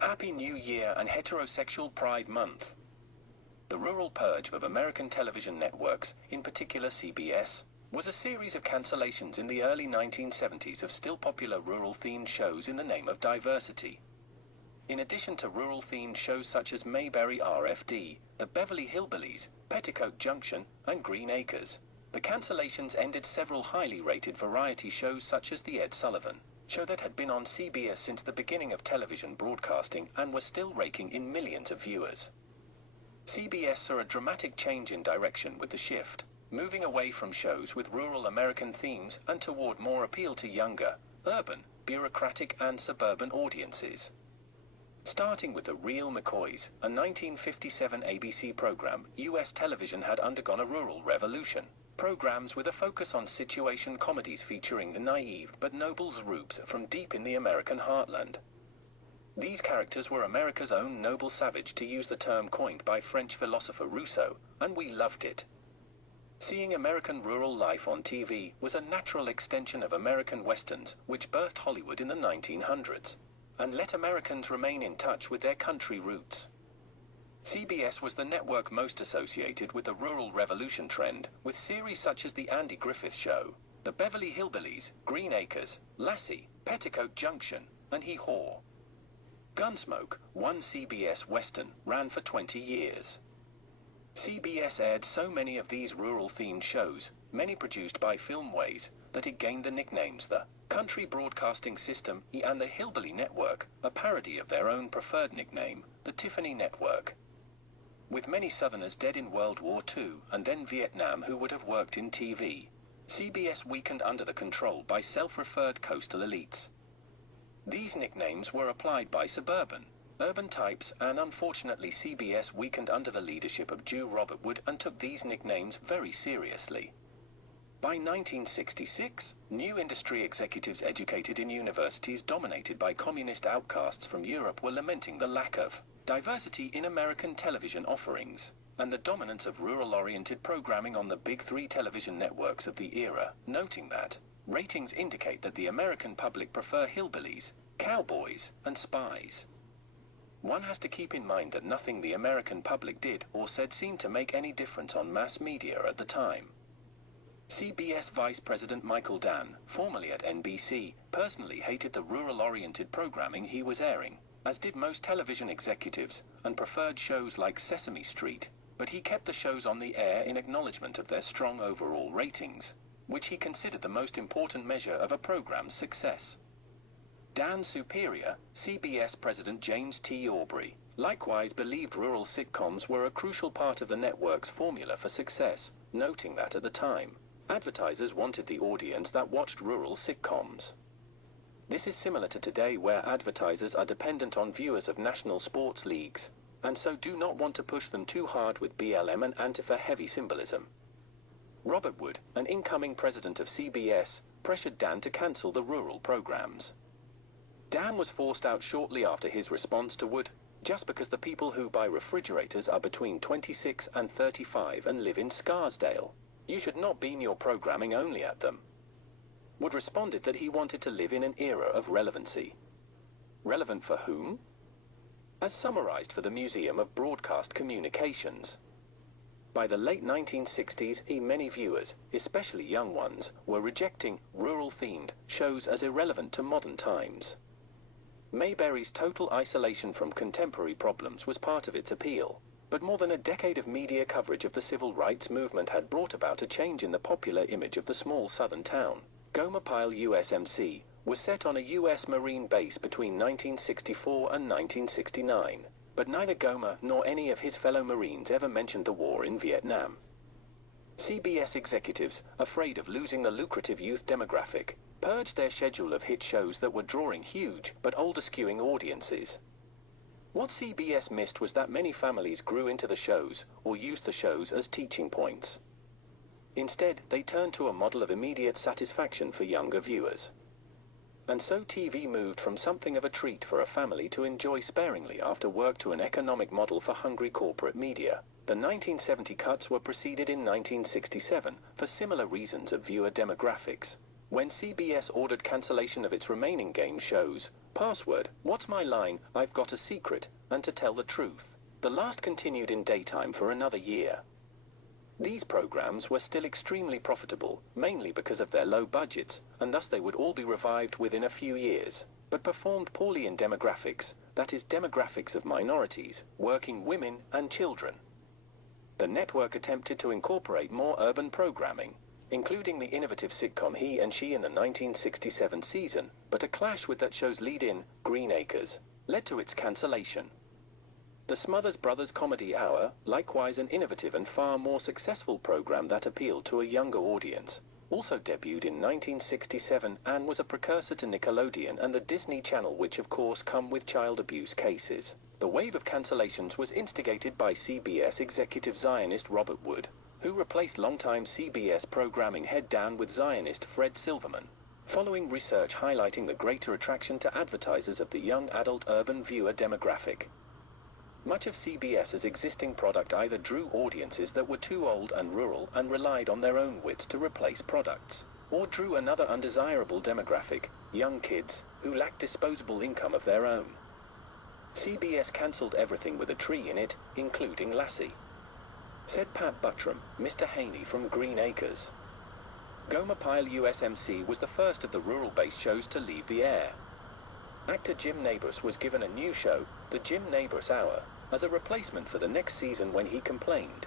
Happy New Year and Heterosexual Pride Month. The Rural Purge of American television networks, in particular CBS, was a series of cancellations in the early 1970s of still popular rural-themed shows in the name of diversity. In addition to rural-themed shows such as Mayberry RFD, The Beverly Hillbillies, Petticoat Junction, and Green Acres, the cancellations ended several highly rated variety shows such as The Ed Sullivan Show that had been on CBS since the beginning of television broadcasting and was still raking in millions of viewers. CBS saw a dramatic change in direction with the shift, moving away from shows with rural American themes and toward more appeal to younger, urban, bureaucratic and suburban audiences. Starting with The Real McCoys, a 1957 ABC program, U.S. television had undergone a rural revolution. Programs with a focus on situation comedies featuring the naive but noble roots from deep in the American heartland. These characters were America's own noble savage, to use the term coined by French philosopher Rousseau, and we loved it. Seeing American rural life on TV was a natural extension of American westerns, which birthed Hollywood in the 1900s, and let Americans remain in touch with their country roots. CBS was the network most associated with the rural revolution trend, with series such as The Andy Griffith Show, The Beverly Hillbillies, Green Acres, Lassie, Petticoat Junction, and Hee Haw. Gunsmoke, one CBS Western, ran for 20 years. CBS aired so many of these rural-themed shows, many produced by Filmways, that it gained the nicknames the Country Broadcasting System and the Hillbilly Network, a parody of their own preferred nickname, the Tiffany Network. With many Southerners dead in World War II and then Vietnam who would have worked in TV, CBS weakened under the control by self-referred coastal elites. These nicknames were applied by suburban, urban types, and unfortunately CBS weakened under the leadership of Jew Robert Wood and took these nicknames very seriously. By 1966, new industry executives educated in universities dominated by communist outcasts from Europe were lamenting the lack of diversity in American television offerings, and the dominance of rural-oriented programming on the big three television networks of the era, noting that ratings indicate that the American public prefer hillbillies, cowboys, and spies. One has to keep in mind that nothing the American public did or said seemed to make any difference on mass media at the time. CBS Vice President Michael Dann, formerly at NBC, personally hated the rural-oriented programming he was airing, as did most television executives, and preferred shows like Sesame Street, but he kept the shows on the air in acknowledgement of their strong overall ratings, which he considered the most important measure of a program's success. Dann's superior, CBS President James T. Aubrey, likewise believed rural sitcoms were a crucial part of the network's formula for success, noting that at the time, advertisers wanted the audience that watched rural sitcoms. This is similar to today, where advertisers are dependent on viewers of national sports leagues, and so do not want to push them too hard with BLM and Antifa-heavy symbolism. Robert Wood, an incoming president of CBS, pressured Dann to cancel the rural programs. Dann was forced out shortly after his response to Wood, just because the people who buy refrigerators are between 26 and 35 and live in Scarsdale. You should not beam your programming only at them. Wood responded that he wanted to live in an era of relevancy. Relevant for whom? As summarized for the Museum of Broadcast Communications. By the late 1960s, many viewers, especially young ones, were rejecting rural-themed shows as irrelevant to modern times. Mayberry's total isolation from contemporary problems was part of its appeal, but more than a decade of media coverage of the civil rights movement had brought about a change in the popular image of the small southern town. Gomer Pyle USMC was set on a U.S. Marine base between 1964 and 1969, but neither Gomer nor any of his fellow Marines ever mentioned the war in Vietnam. CBS executives, afraid of losing the lucrative youth demographic, purged their schedule of hit shows that were drawing huge but older-skewing audiences. What CBS missed was that many families grew into the shows or used the shows as teaching points. Instead, they turned to a model of immediate satisfaction for younger viewers. And so TV moved from something of a treat for a family to enjoy sparingly after work to an economic model for hungry corporate media. The 1970 cuts were preceded in 1967 for similar reasons of viewer demographics, when CBS ordered cancellation of its remaining game shows, Password, What's My Line, I've Got a Secret, and To Tell the Truth. The last continued in daytime for another year. These programs were still extremely profitable, mainly because of their low budgets, and thus they would all be revived within a few years, but performed poorly in demographics, that is demographics of minorities, working women and children. The network attempted to incorporate more urban programming, including the innovative sitcom He and She in the 1967 season, but a clash with that show's lead-in, Green Acres, led to its cancellation. The Smothers Brothers Comedy Hour, likewise an innovative and far more successful program that appealed to a younger audience, also debuted in 1967 and was a precursor to Nickelodeon and the Disney Channel, which of course come with child abuse cases. The wave of cancellations was instigated by CBS executive Zionist Robert Wood, who replaced longtime CBS programming head Dan with Zionist Fred Silverman, following research highlighting the greater attraction to advertisers of the young adult urban viewer demographic. Much of CBS's existing product either drew audiences that were too old and rural and relied on their own wits to replace products, or drew another undesirable demographic, young kids, who lacked disposable income of their own. CBS cancelled everything with a tree in it, including Lassie. Said Pat Buttram, Mr. Haney from Green Acres. Gomer Pyle USMC was the first of the rural-based shows to leave the air. Actor Jim Nabors was given a new show, The Jim Nabors Hour, as a replacement for the next season when he complained.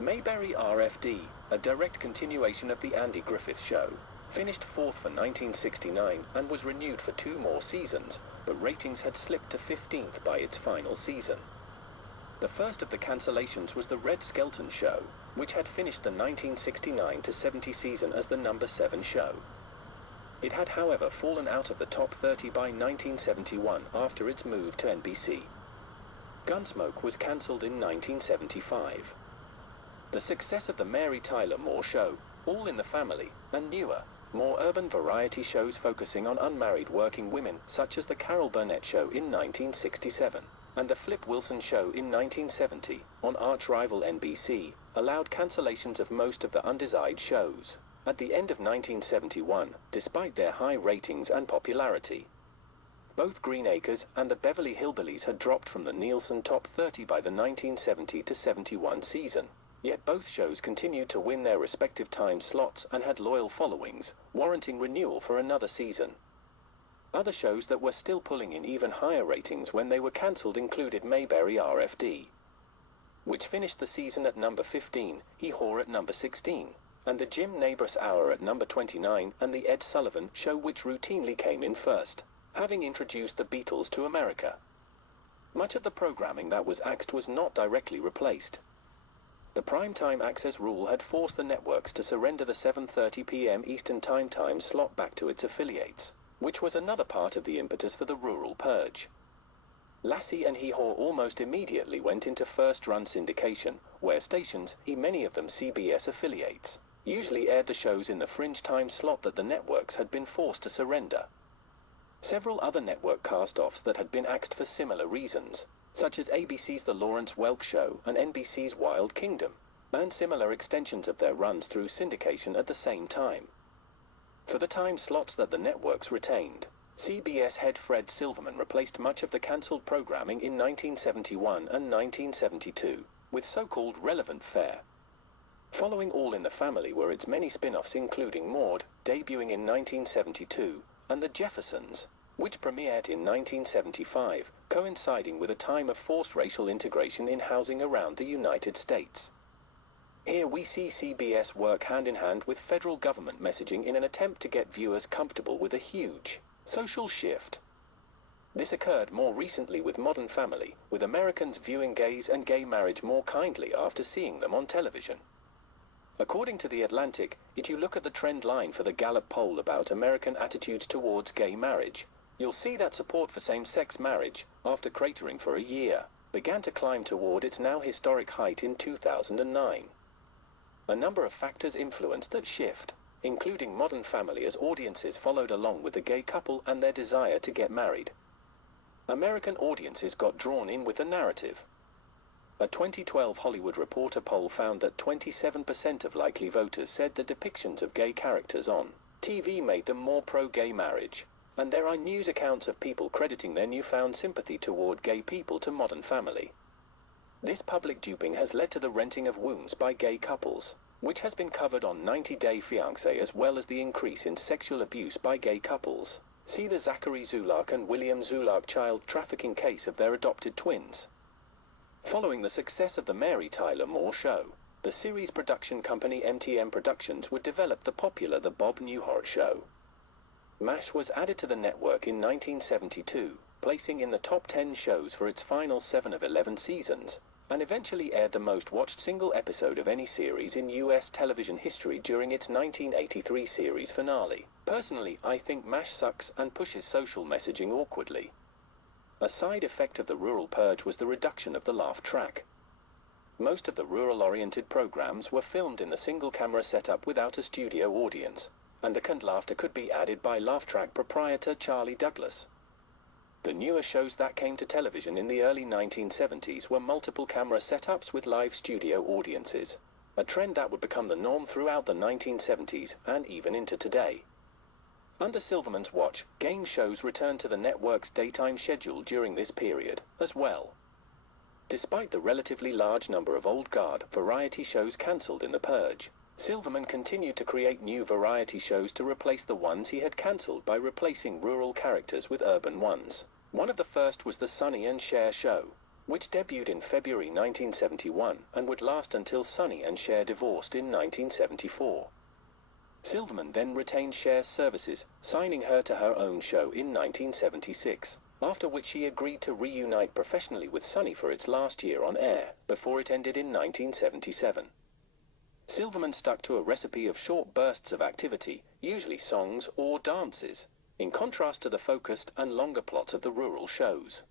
Mayberry RFD, a direct continuation of the Andy Griffith Show, finished fourth for 1969 and was renewed for 2 more seasons, but ratings had slipped to 15th by its final season. The first of the cancellations was the Red Skelton Show, which had finished the 1969-70 season as the number 7 show. It had, however, fallen out of the top 30 by 1971 after its move to NBC. Gunsmoke was cancelled in 1975. The success of the Mary Tyler Moore Show, All in the Family, and newer, more urban variety shows focusing on unmarried working women, such as the Carol Burnett Show in 1967, and the Flip Wilson Show in 1970, on arch-rival NBC, allowed cancellations of most of the undesired shows at the end of 1971, despite their high ratings and popularity. Both Green Acres and the Beverly Hillbillies had dropped from the Nielsen Top 30 by the 1970-71 season, yet both shows continued to win their respective time slots and had loyal followings, warranting renewal for another season. Other shows that were still pulling in even higher ratings when they were cancelled included Mayberry RFD, which finished the season at number 15, Hee-Haw at number 16, and the Jim Nabors Hour at number 29, and the Ed Sullivan Show, which routinely came in first, having introduced the Beatles to America. Much of the programming that was axed was not directly replaced. The primetime access rule had forced the networks to surrender the 7:30 p.m. Eastern time slot back to its affiliates, which was another part of the impetus for the Rural Purge. Lassie and Hee-Haw almost immediately went into first-run syndication, where stations, many of them CBS affiliates, usually aired the shows in the fringe time slot that the networks had been forced to surrender. Several other network cast-offs that had been axed for similar reasons, such as ABC's The Lawrence Welk Show and NBC's Wild Kingdom, earned similar extensions of their runs through syndication at the same time. For the time slots that the networks retained, CBS head Fred Silverman replaced much of the cancelled programming in 1971 and 1972 with so-called relevant fare. Following All in the Family were its many spin-offs, including Maude, debuting in 1972, and The Jeffersons, which premiered in 1975, coinciding with a time of forced racial integration in housing around the United States. Here we see CBS work hand-in-hand with federal government messaging in an attempt to get viewers comfortable with a huge social shift. This occurred more recently with Modern Family, with Americans viewing gays and gay marriage more kindly after seeing them on television. According to The Atlantic, if you look at the trend line for the Gallup poll about American attitudes towards gay marriage, you'll see that support for same-sex marriage, after cratering for a year, began to climb toward its now historic height in 2009. A number of factors influenced that shift, including Modern Family, as audiences followed along with the gay couple and their desire to get married. American audiences got drawn in with the narrative. A 2012 Hollywood Reporter poll found that 27% of likely voters said the depictions of gay characters on TV made them more pro-gay marriage, and there are news accounts of people crediting their newfound sympathy toward gay people to Modern Family. This public duping has led to the renting of wombs by gay couples, which has been covered on 90 Day Fiancé, as well as the increase in sexual abuse by gay couples. See the Zachary Zulak and William Zulak child trafficking case of their adopted twins. Following the success of the Mary Tyler Moore Show, the series production company MTM Productions would develop the popular The Bob Newhart Show. MASH was added to the network in 1972, placing in the top 10 shows for its final 7 of 11 seasons, and eventually aired the most watched single episode of any series in US television history during its 1983 series finale. Personally, I think MASH sucks and pushes social messaging awkwardly. A side effect of the Rural Purge was the reduction of the laugh track. Most of the rural-oriented programs were filmed in the single-camera setup without a studio audience, and the canned laughter could be added by laugh track proprietor Charlie Douglas. The newer shows that came to television in the early 1970s were multiple camera setups with live studio audiences, a trend that would become the norm throughout the 1970s and even into today. Under Silverman's watch, game shows returned to the network's daytime schedule during this period, as well. Despite the relatively large number of old-guard variety shows cancelled in the Purge, Silverman continued to create new variety shows to replace the ones he had cancelled by replacing rural characters with urban ones. One of the first was the Sonny and Cher Show, which debuted in February 1971 and would last until Sonny and Cher divorced in 1974. Silverman then retained Cher's services, signing her to her own show in 1976, after which she agreed to reunite professionally with Sonny for its last year on air, before it ended in 1977. Silverman stuck to a recipe of short bursts of activity, usually songs or dances, in contrast to the focused and longer plots of the rural shows.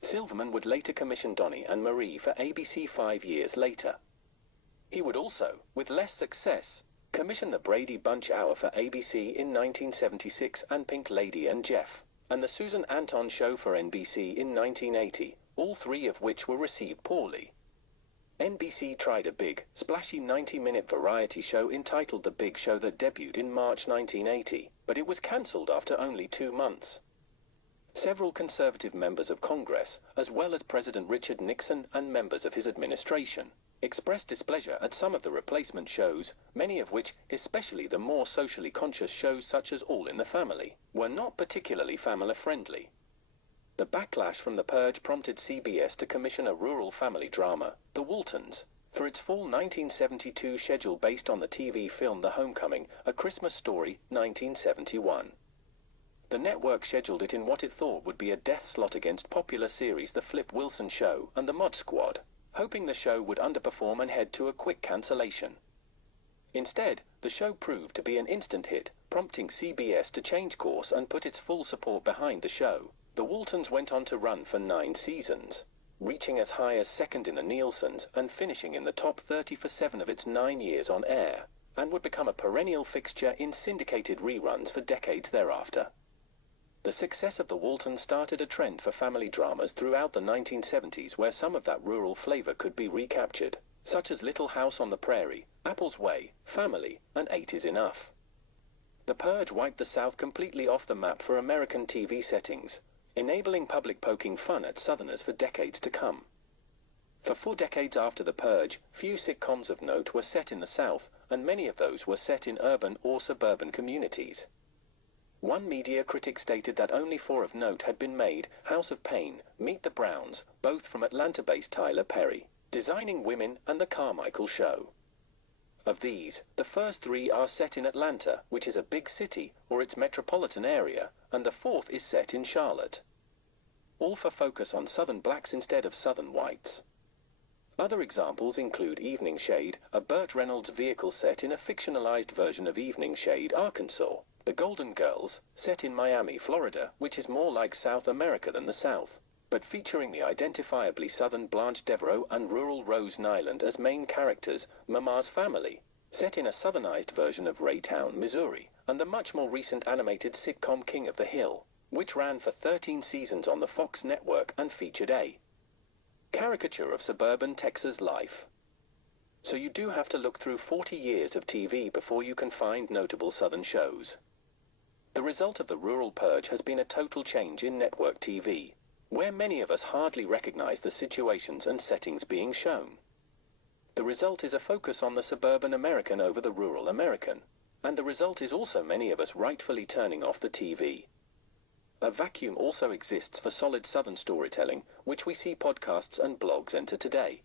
Silverman would later commission Donnie and Marie for ABC 5 years later. He would also, with less success, commission the Brady Bunch Hour for ABC in 1976 and Pink Lady and Jeff, and the Susan Anton Show for NBC in 1980, all three of which were received poorly. NBC tried a big, splashy 90-minute variety show entitled The Big Show that debuted in March 1980, but it was cancelled after only 2 months. Several conservative members of Congress, as well as President Richard Nixon and members of his administration, expressed displeasure at some of the replacement shows, many of which, especially the more socially conscious shows such as All in the Family, were not particularly family-friendly. The backlash from the Purge prompted CBS to commission a rural family drama, The Waltons, for its fall 1972 schedule based on the TV film The Homecoming, A Christmas Story, 1971. The network scheduled it in what it thought would be a death slot against popular series The Flip Wilson Show and The Mod Squad, hoping the show would underperform and head to a quick cancellation. Instead, the show proved to be an instant hit, prompting CBS to change course and put its full support behind the show. The Waltons went on to run for 9 seasons, reaching as high as second in the Nielsen's and finishing in the top 30 for 7 of its 9 years on air, and would become a perennial fixture in syndicated reruns for decades thereafter. The success of the Waltons started a trend for family dramas throughout the 1970s where some of that rural flavor could be recaptured, such as Little House on the Prairie, Apple's Way, Family, and 8 is Enough. The Purge wiped the South completely off the map for American TV settings, enabling public poking fun at Southerners for decades to come. For 4 decades after the Purge, few sitcoms of note were set in the South, and many of those were set in urban or suburban communities. One media critic stated that only 4 of note had been made: House of Pain, Meet the Browns, both from Atlanta-based Tyler Perry, Designing Women, and The Carmichael Show. Of these, the first 3 are set in Atlanta, which is a big city, or its metropolitan area, and the 4th is set in Charlotte. All for focus on Southern blacks instead of Southern whites. Other examples include Evening Shade, a Burt Reynolds vehicle set in a fictionalized version of Evening Shade, Arkansas. The Golden Girls, set in Miami, Florida, which is more like South America than the South, but featuring the identifiably Southern Blanche Devereaux and rural Rose Nyland as main characters. Mama's Family, set in a Southernized version of Raytown, Missouri, and the much more recent animated sitcom King of the Hill, which ran for 13 seasons on the Fox network and featured a caricature of suburban Texas life. So you do have to look through 40 years of TV before you can find notable Southern shows. The result of the Rural Purge has been a total change in network TV, where many of us hardly recognize the situations and settings being shown. The result is a focus on the suburban American over the rural American, and the result is also many of us rightfully turning off the TV. A vacuum also exists for solid Southern storytelling, which we see podcasts and blogs enter today.